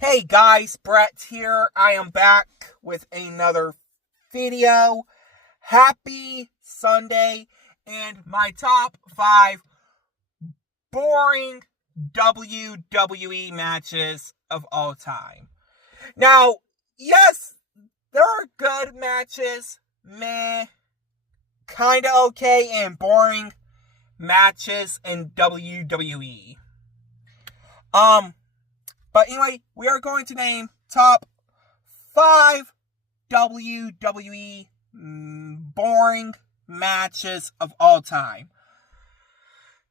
Hey guys, Brett here. I am back with another video. Happy Sunday and my top 5 boring WWE matches of all time. Now, yes, there are good matches, meh, kinda okay, and boring matches in WWE. But anyway, we are going to name top 5 WWE boring matches of all time.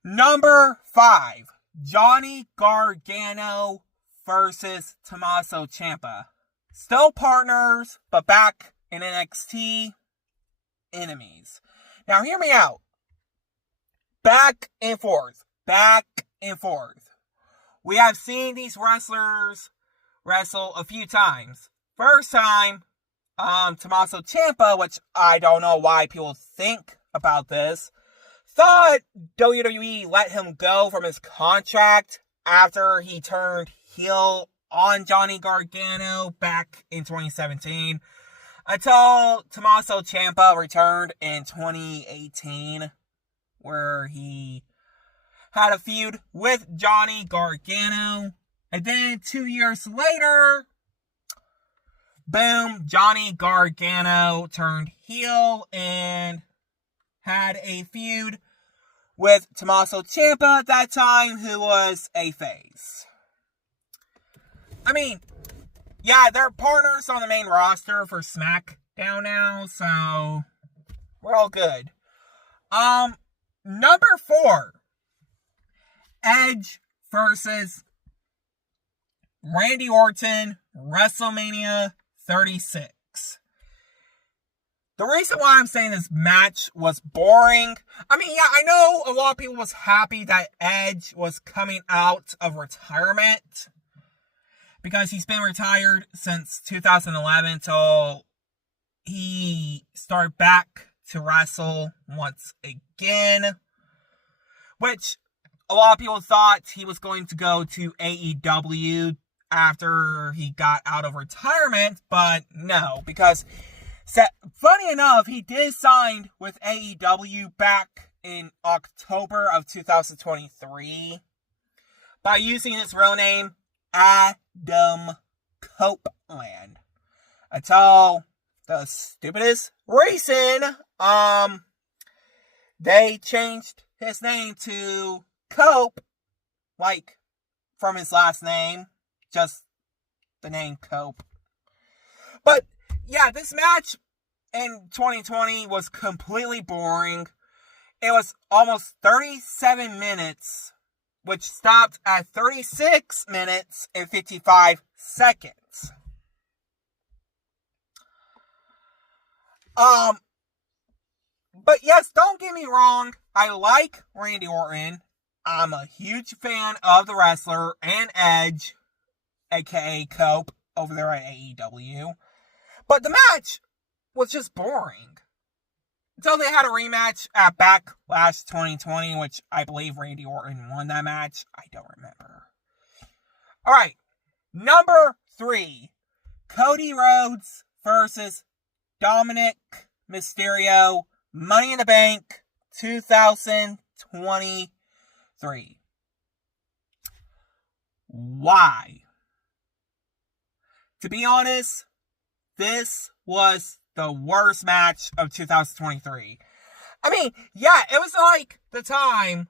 Number 5, Johnny Gargano versus Tommaso Ciampa. Still partners, but back in NXT, enemies. Now hear me out. Back and forth. We have seen these wrestlers wrestle a few times. First time, Tommaso Ciampa, which I don't know why people think about this, thought WWE let him go from his contract after he turned heel on Johnny Gargano back in 2017, until Tommaso Ciampa returned in 2018, where he had a feud with Johnny Gargano. And then 2 years later, boom, Johnny Gargano turned heel and had a feud with Tommaso Ciampa at that time, who was a face. I mean, yeah, they're partners on the main roster for SmackDown now, so we're all good. Number 4. Edge versus Randy Orton, WrestleMania 36. The reason why I'm saying this match was boring, I mean, yeah, I know a lot of people was happy that Edge was coming out of retirement, because he's been retired since 2011 till he started back to wrestle once again, which a lot of people thought he was going to go to AEW after he got out of retirement, but no, because funny enough, he did sign with AEW back in October of 2023 by using his real name, Adam Copeland, until the stupidest reason, they changed his name to Cope, like from his last name, just the name Cope. But yeah, this match in 2020 was completely boring. It was almost 37 minutes, which stopped at 36 minutes and 55 seconds. But yes, don't get me wrong, I like Randy Orton. I'm a huge fan of the wrestler and Edge, aka Cope, over there at AEW. But the match was just boring. Until they had a rematch at Backlash 2020, which I believe Randy Orton won that match. I don't remember. Alright, number 3. Cody Rhodes versus Dominic Mysterio, Money in the Bank 2023. Why? To be honest, this was the worst match of 2023. I mean, yeah, it was like the time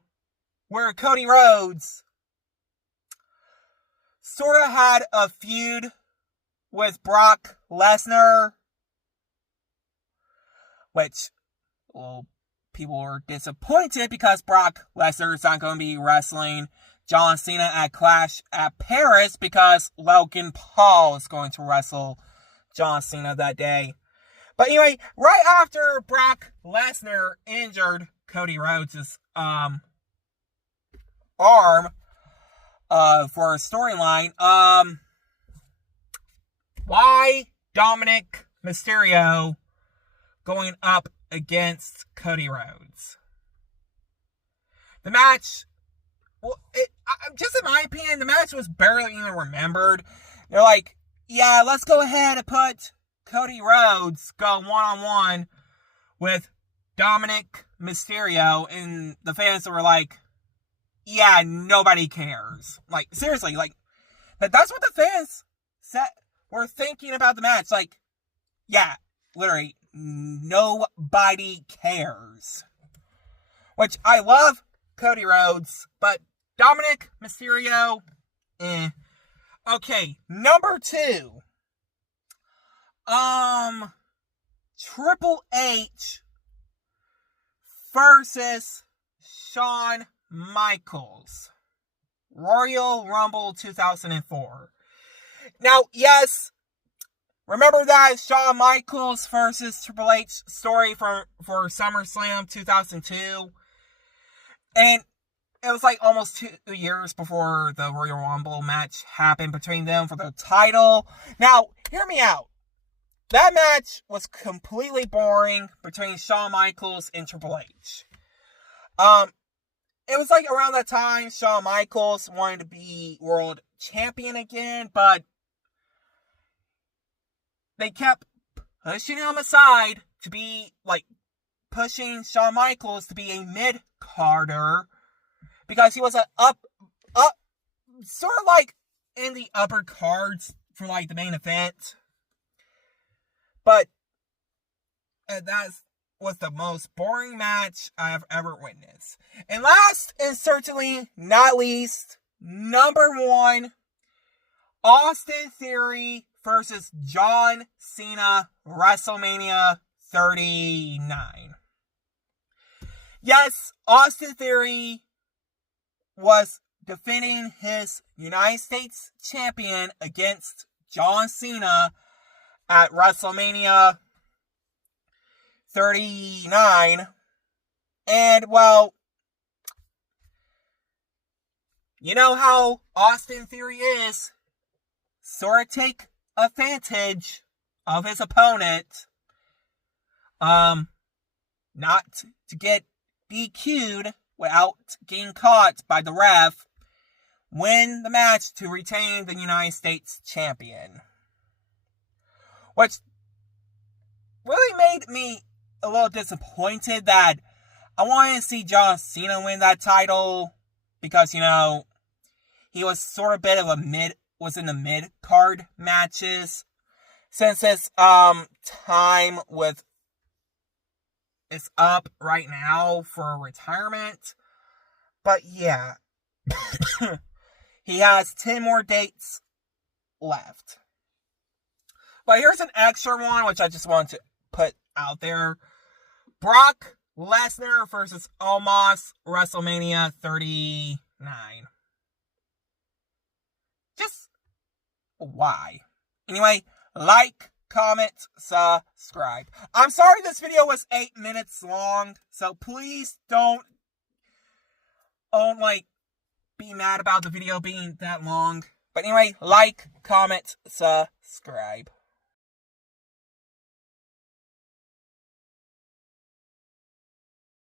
where Cody Rhodes sort of had a feud with Brock Lesnar, which, well, people were disappointed because Brock Lesnar is not going to be wrestling John Cena at Clash at Paris, because Logan Paul is going to wrestle John Cena that day. But anyway, right after Brock Lesnar injured Cody Rhodes' arm for a storyline, why Dominic Mysterio going up against Cody Rhodes? The match well, just in my opinion, the match was barely even remembered. They're like, yeah, let's go ahead and put Cody Rhodes go one-on-one with Dominic Mysterio, and the fans were like, yeah, nobody cares. Like, seriously, like, that's what the fans were thinking about the match. Like, yeah, literally, nobody cares. Which, I love Cody Rhodes, but Dominic Mysterio, eh. Okay, number 2. Triple H versus Shawn Michaels. Royal Rumble 2004. Now, yes, remember that Shawn Michaels versus Triple H story for SummerSlam 2002? And it was like almost 2 years before the Royal Rumble match happened between them for the title. Now, hear me out. That match was completely boring between Shawn Michaels and Triple H. It was like around that time Shawn Michaels wanted to be world champion again, but they kept pushing him aside to be like pushing Shawn Michaels to be a mid-carder because he was up, sort of like in the upper cards for like the main event. But that was the most boring match I have ever witnessed. And last and certainly not least, number 1, Austin Theory versus John Cena, WrestleMania 39. Yes, Austin Theory was defending his United States champion against John Cena at WrestleMania 39. And, well, you know how Austin Theory is. Sort of take advantage of his opponent. Not to get DQ'd without getting caught by the ref. Win the match to retain the United States champion. Which really made me a little disappointed that I wanted to see John Cena win that title because, you know, he was sort of a bit of was in the mid-card matches since his time is up right now for retirement. But yeah, he has 10 more dates left. But here's an extra one, which I just wanted to put out there. Brock Lesnar versus Omos, WrestleMania 39. Just why? Anyway, like, comment, subscribe. I'm sorry this video was 8 minutes long, so please don't be mad about the video being that long. But anyway, like, comment, subscribe.